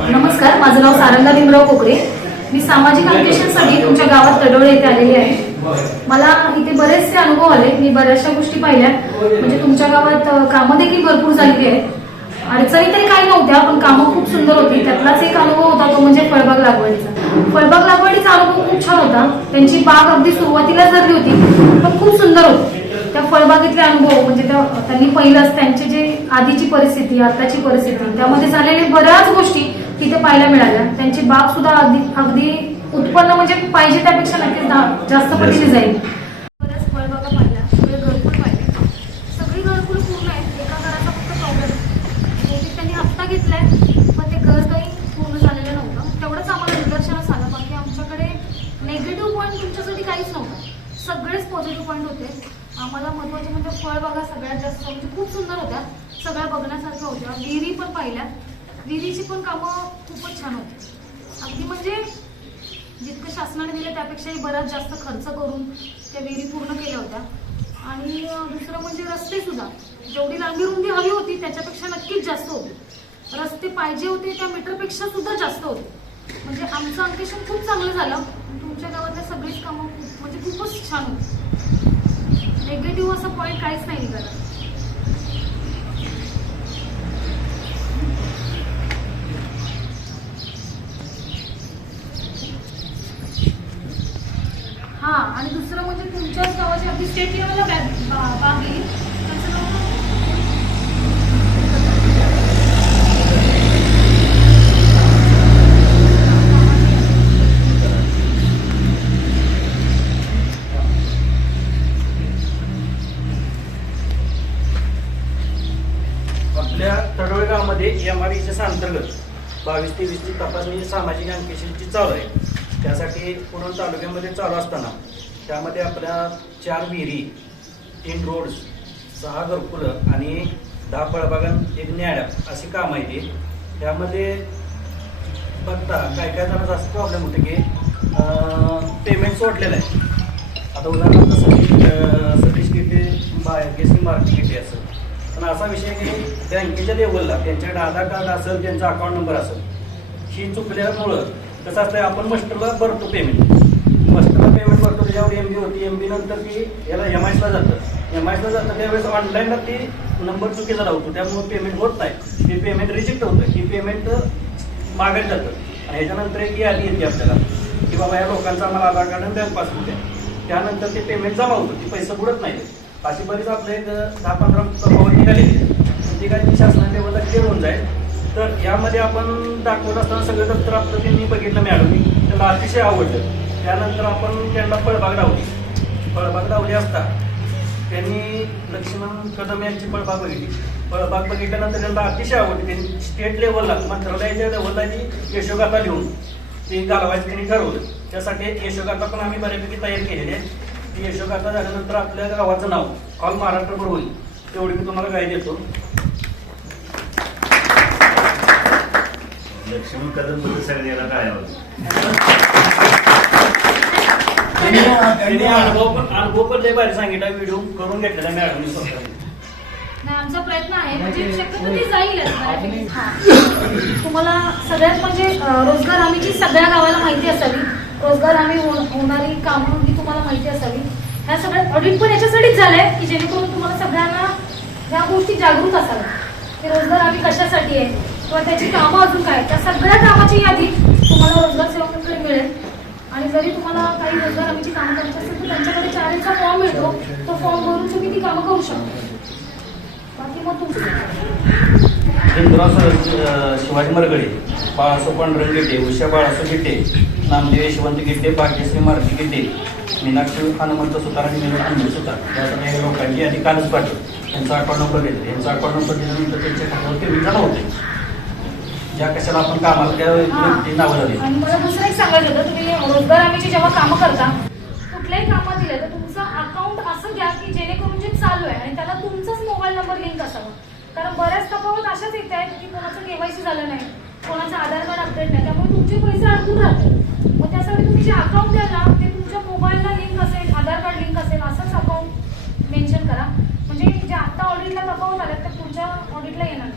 नमस्कार माझं नाव सारंगा भीमराव कोकरे. मी सामाजिक अन्वेषणासाठी तुमच्या गावात तडोळे येथे आलेली आहे. मला इथे बरेचसे अनुभव आले मी बऱ्याचशा गोष्टी पाहिल्या म्हणजे तुमच्या गावात कामं देखील भरपूर झालेली आहेत. अडचणी तरी काही नव्हत्या पण कामं खूप सुंदर होती. त्यातलाच एक अनुभव होता तो म्हणजे फळबाग लागवडीचा. फळबाग लागवडीचा अनुभव खूप छान होता. त्यांची बाग अगदी सुरुवातीला झाली होती पण खूप सुंदर होती. त्या फळबागेतले अनुभव म्हणजे त्या त्यांनी पहिलाच त्यांची जे आधीची परिस्थिती आताची परिस्थिती त्यामध्ये झालेल्या बऱ्याच गोष्टी तिथे पाहायला मिळाल्या त्यांची बाग सुद्धा अगदी अगदी उत्पन्न म्हणजे पाहिजे त्यापेक्षा नक्कीच दहा- जास्त पटीने जाईल. बऱ्याच फळबागा पाहिल्या सगळे घरकुल पाहिले. सगळी घरकुल पूर्ण आहेत. एका घराचा फक्त प्रॉब्लेम बहुतेक त्यांनी हप्ता घेतलाय पण ते घर काही पूर्ण झालेलं नव्हतं. तेवढंच आम्हाला निदर्शनास आलं बाकी आमच्याकडे नेगेटिव्ह पॉईंट तुमच्यासाठी काहीच नव्हतं. सगळेच पॉझिटिव्ह पॉईंट होते. आम्हाला महत्त्वाचे म्हणजे फळबागा सगळ्यात जास्त. म्हणजे खूप सुंदर होत्या. सगळ्या बघण्यासारख्या होत्या. विहिरी पण पाहिल्या. विहिरीची पण कामं खूपच छान होते. अगदी म्हणजे जितकं शासनाने दिलं त्यापेक्षाही बराच जास्त खर्च करून त्या विहिरी पूर्ण केल्या होत्या. आणि दुसरं म्हणजे रस्ते सुद्धा. जेवढी लांबी रुंदी हवी होती त्याच्यापेक्षा नक्कीच जास्त होते. रस्ते पाहिजे होते त्या मीटरपेक्षा सुद्धा जास्त होते. म्हणजे आमचं अंकेशन खूप चांगलं झालं. तुमच्या गावातल्या सगळीच कामं खूप म्हणजे खूपच छान होती. नेगेटिव्ह असा पॉईंट काहीच नाही निघाला. हा आणि दुसरं म्हणजे तुमच्याच गावाची आपली स्टेट लेवलला बॅग बाग येईल त्याचं नाव? आपल्या तडोळे एम आर अंतर्गत बावीस तेवीसची तपासणी सामाजिक अंकेशनची चालू आहे. त्यासाठी पुणे तालुक्यामध्ये चालू असताना त्यामध्ये आपल्या चार विहिरी तीन रोड्स सहा घरकुलं आणि दहा फळबागान एक न्याडा अशी कामं आहे ती त्यामध्ये बघता काय काय जणांचा असं प्रॉब्लेम होतो की पेमेंट सोडलेलं आहे. आता उदाहरणार्थ सतीश सतीश किटे केसी मार्क किटे असं पण असा विषय की बँकेच्या लेवलला त्यांच्याकडे आधार कार्ड असेल त्यांचा अकाउंट नंबर असेल ही चुकल्यामुळं कसं असतं आपण मस्टरला भरतो पेमेंट मस्टरला पेमेंट भरतो त्याच्यावर एम बी होती. एम बी नंतर ती याला एम आयसला जातं. एम आयसला जातं त्यावेळेस ऑनलाईनला ती नंबर चुकीचा लावतो त्यामुळे पेमेंट होत नाही. ते पेमेंट रिजेक्ट होतं. ही पेमेंट मागायला जातं. आणि ह्याच्यानंतर एक यादी येते आपल्याला की बाबा या लोकांचा आम्हाला आधार कार्ड आणि बँक पासबुक आहे. त्यानंतर ते पेमेंट जमा होतं. ती पैसे बुडत नाही अशी बरीच आपल्या एक दहा पंधरा प्रभाव निघालेली आहे. ती काय शासनाने शासना लेवलला क्लिअर होऊन जाईल. तर यामध्ये आपण दाखवत असताना सगळं दप्तर आपलं त्यांनी बघितलं मॅडमनी त्याला अतिशय आवडलं. त्यानंतर आपण त्यांना फळबाग लावली. फळबाग लावली असता त्यांनी लक्ष्मण कदम यांची फळबाग बघितली. फळबाग बघितल्यानंतर त्यांना अतिशय आवडली. त्यांनी स्टेट लेवलला मंत्रालयाच्या लेवलला जी यशोगाथा लिहून ती घालवायचं त्यांनी ठरवलं. त्यासाठी यशोगाथा पण आम्ही बऱ्यापैकी तयार केलेली आहे. ती यशोगाथा झाल्यानंतर आपल्या गावाचं नाव ऑल महाराष्ट्रभर होईल. तेवढी मी तुम्हाला गाय देतो. लक्ष्मण कदमबद्दल सगळ्याला काय अनुभव पण लय सांगितला व्हिडिओ करून घेतलेला आमचा प्रयत्न आहे म्हणजे शक्यतो ती जाईलच बऱ्यापैकी. हा. तुम्हाला सगळ्यात म्हणजे रोजगार हमीची सगळ्या गावाला माहिती असावी रोजगार हमी हो- होणारी कामं ही तुम्हाला माहिती असावी. ह्या सगळ्या ऑडिट पण याच्यासाठीच झालंय की जेणेकरून तुम्हाला सगळ्यांना ह्या गोष्टी जागरूक असाव्या की रोजगार हमी कशासाठी आहे? किंवा त्याची कामं अजून काय? त्या सगळ्या कामाची यादी तुम्हाला रोजगार सेवकांकडे मिळेल. आणि जरी तुम्हाला काही रोजगार हमीची कामं करायची असेल तर त्यांच्याकडे चाळीसचा फॉर्म मिळतो. तो फॉर्म भरून तुम्ही ती कामं करू शकता. बाकी मग तुमचं शिवाजी मरगडे बाळासो पांडुरंग गिड्डे उषा बाळासो गिड्डे नामदेव यशवंत गिड्डे भाग्यश्री मारुती गिड्डे मीनाक्षी हनुमंत सुतार आणि मिलन हनुमंत सुतार. या सगळ्या लोकांची आधी कालच पाठवलं. त्यांचा अकाउंट नंबर घेतले. यांचा अकाउंट नंबर दिल्यानंतर त्यांच्या खात्यावर ते होते. ज्या कशाला आपण कामाला त्या नावं झाली आणि मला दुसरं एक सांगायचं होतं तुम्ही रोजगार हमीची जेव्हा कामं करता कुठल्याही कामात दिलं तर तुमचं अकाउंट असं घ्या की जेणेकरून जे चालू आहे आणि त्याला तुमचाच मोबाईल नंबर लिंक असावा. कारण बऱ्याच तफावत अशाच येत आहेत की कोणाचं केवायसी झालं नाही कोणाचं आधार कार्ड अपडेट नाही त्यामुळे तुमचे पैसे अडकून राहतात मग त्यासाठी तुम्ही जे अकाउंट द्याल ना ते तुमच्या मोबाईलला लिंक असेल आधार कार्ड लिंक असेल असंच अकाउंट मेन्शन करा. म्हणजे जे आता ऑडिटला तफावत आल्यात तर पुढच्या ऑडिटला येणार.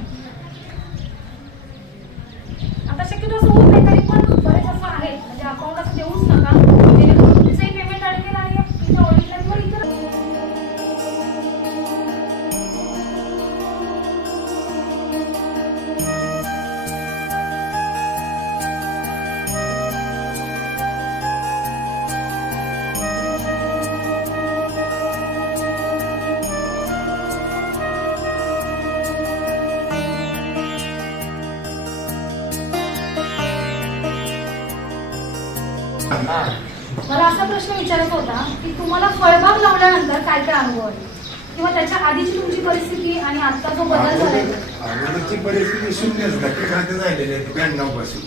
मला असा प्रश्न विचारायचा होता की तुम्हाला फळबाग लावल्यानंतर काय काय अनुभव आले किंवा त्याच्या आधीची तुमची परिस्थिती आणि आता जो बदल झालाय? अगोदरची परिस्थिती शून्यच धक्के खाते झालेले आहेत ब्याण्णवपासून.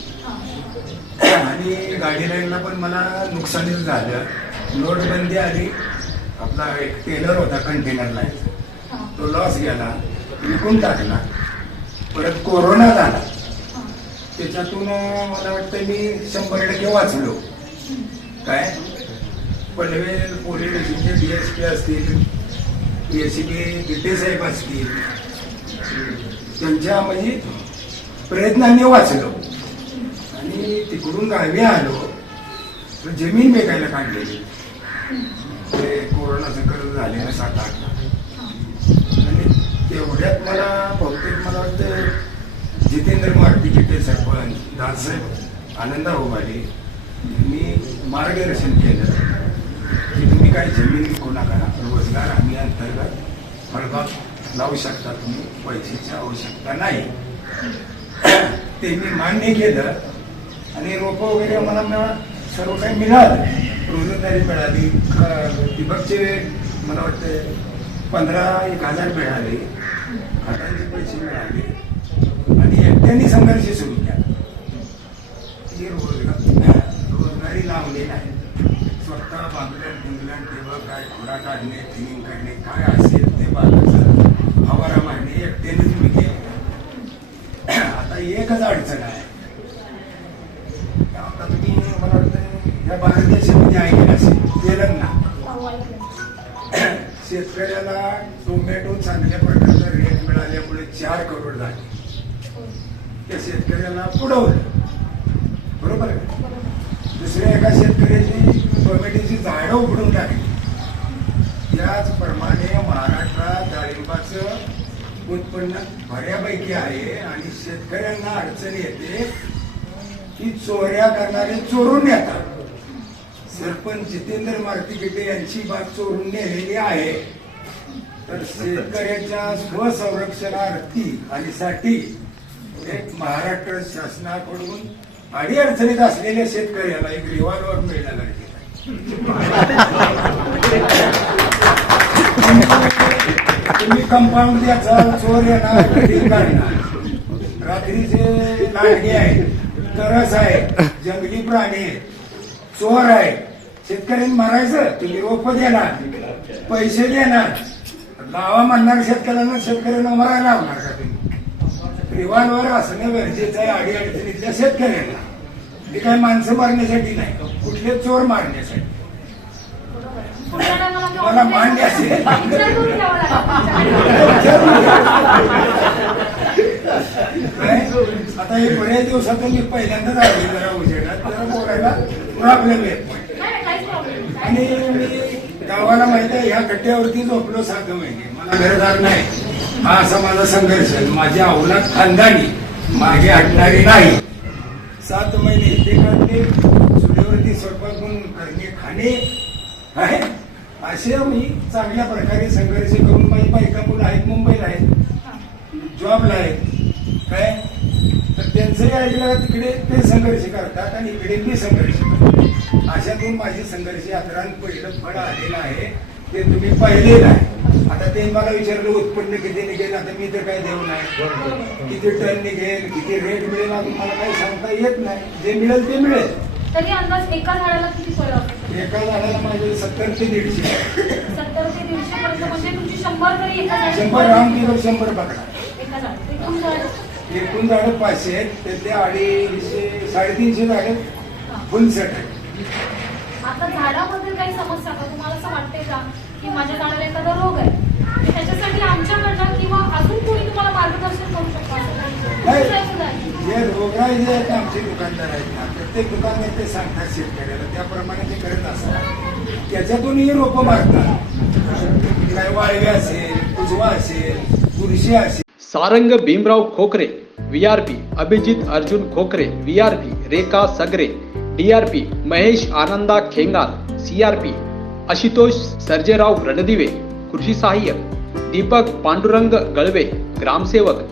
आणि गाडी लाईनला पण मला नुकसानीच झालं. नोटबंदी आली. आपला एक टेलर होता कंटेनर लाईन. तो लॉस गेला. विकून टाकला. परत कोरोना झाला. त्याच्यातून मला वाटतं मी शंभर टक्के वाचलो. काय? पनवेल पोलीस स्टेशनचे डी एस पी असतील डी एस पी गिड्डे साहेब असतील. त्यांच्या म्हणजे प्रयत्नांनी वाचलो. आणि तिकडून गावी आलो. तर जमीन विकायला काढलेली. ते कोरोनाचं कर्ज झालेलं सात आठ. आणि तेवढ्यात मला बहुतेक मला वाटतं जितेंद्र मारुती गिट्टे सरपंच दाससाहेब आनंदा उभारी. मी मार्गदर्शन केलं. की तुम्ही काही जमीन विकू नका रोजगार आम्ही अंतर्गत फळबाग लावू शकता तुम्ही पैशाची आवश्यकता नाही. ते मी मान्य केलं आणि रोपं वगैरे मला मिळा- सर्व काही मिळालं. रोजंदारी मिळाली. ख- ठिबकचे मला वाटतं पंधरा एक हजार मिळाले. खतांचे पैसे मिळाले. आणि एकट्याने संघर्ष सुरू केला की रोजगार रोजगारी लावले आहे. स्वतः बांधलं टिंगलं ठेवा काय घोडा काढणे थिनिंग करणे काय असेल ते बांधायचं. फवारा मारणे एकट्यानेच मी केलं. आता एकच अडचण आहे. आता तुम्ही मला वाटतं या भारत देशामध्ये ऐकलं असेल तेलंगणा. शेतकऱ्याला टोमॅटो चांगल्या प्रकारचा रेट मिळाल्यामुळे चार करोड झाले. त्या शेतकऱ्याला पुढवलं बरोबर आहे दुसऱ्या एका शेतकऱ्याची टोमॅटोची झाडं उघडून टाकली. त्याचप्रमाणे महाराष्ट्रात डाळिंबाचं उत्पन्न बऱ्यापैकी आहे आणि शेतकऱ्यांना अडचण येते की चोऱ्या करणारे चोरून येतात. सरपंच जितेंद्र मारुती यांची बाग चोरून नेलेली आहे. तर शेतकऱ्याच्या स्वसंरक्षणार्थी आणि साठी एक महाराष्ट्र शासनाकडून अडीअडचणीत असलेल्या शेतकऱ्याला एक रिव्हॉल्वर मिळणं तुम्ही कंपाऊंड द्याचा चोर येणार काढणार. रात्रीचे लांडगे आहेत तरस आहे जंगली प्राणी आहेत चोर आहे. शेतकऱ्यांनी मारायचं तुम्ही रोप देणार पैसे देणार. लावा म्हणणार शेतकऱ्यांना शेतकऱ्यांना मारायला लावणार का तुम्ही? रिव्हॉल्वर असणं गरजेचं आहे आडी अडचणीतल्या शेतकऱ्यांना. ते काय माणसं मारण्यासाठी नाही कुठले चोर मारण्यासाठी. मला मान्य असेल. आता हे बऱ्याच दिवसातून मी पहिल्यांदाच आली जरा उजेडात जरा बोलायला प्रॉब्लेम येत आणि मी गावाला माहिती आहे ह्या कट्ट्यावरती झोपलो सात महिने. मला घरदार नाही. हा असा माझा संघर्ष आहे. माझ्या अवलाद खानदानी मागे हटणारी नाही. सात महिने ते काढले चुलीवरती स्वयंपाक करून करणे खाणे आहे? असे मी चांगल्या प्रकारे संघर्ष करून माझी बायका मुलं आहेत मुंबईला आहेत जॉबला आहेत. काय? तर त्यांचंही ऐकलं तिकडे ते संघर्ष करतात आणि इकडे मी संघर्ष करतो. अशातून माझी संघर्ष यात्रान पहिलं फळ आलेलं आहे ते तुम्ही पाहिलेलं आहे. आता ते मला विचारलं उत्पन्न किती निघेल? आता मी तर काय देऊ नाही. किती टन निघेल? किती रेट मिळेल? अजून मला काही सांगता येत नाही. जे मिळेल ते मिळेल. तरी अंदाज एका झाडाला किती फळं? एका झाडाला माझे सत्तर ते दीडशे. सत्तर ते दीडशे पर्यंत म्हणजे तुमची शंभर तरी एका शंभर राम किलो शंभर पकडा एका झाड. एकूण झाड? एकूण झाडं पाचशे आहेत त्यातले अडीचशे साडेतीनशे झाडं फुल सेट आहेत. आता झाडाबद्दल काही समस्या का? तुम्हाला असं वाटते का की माझ्या झाडाला एखादा रोग आहे तर त्याच्यासाठी आमच्याकडनं किंवा अजून कोणी तुम्हाला मार्गदर्शन करू शकतो असं काही? नाही. दुसरं एखादं आहे? जे रोगराई जे आहेत आमचे दुकानदार आहेत ना प्रत्येक दुकानदार ते सांगतात शेतकऱ्याला त्याप्रमाणे ते करत असतात. त्याच्यातूनही रोपं मारतात. काय वाळवे असेल उजवा असेल बुरशी असेल. Sarang Bhimrao खोकरे व्हीआरपी Abhijit Arjun Khokare VRP Rekha Sagare DRP Mahesh Ananda Khengal CRP Ashutosh Sarjerao Randive कृषी सहाय्यक दीपक पांडुरंग गळवे ग्रामसेवक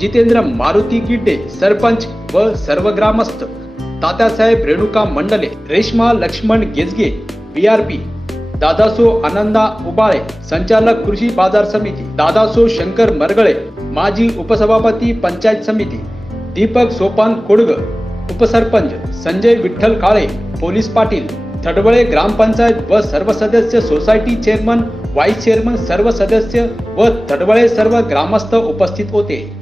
जितेंद्र मारुती गिड्डे सरपंच व सर्व ग्रामस्थ Tatyasaheb Renuka Mandale Reshma Laxman गेजगे B R P Dadaso Ananda Ubale संचालक कृषी बाजार समिती. दादासो शंकर मरगळे माजी उपसभापती पंचायत समिती. दीपक सोपान कोडग उपसरपंच. संजय विठ्ठल काळे पोलीस पाटील. थडवळे ग्रामपंचायत व सर्व सदस्य सोसायटी चेअरमन व्हाईस चेअरमन सर्व सदस्य व थडवळे सर्व ग्रामस्थ उपस्थित होते.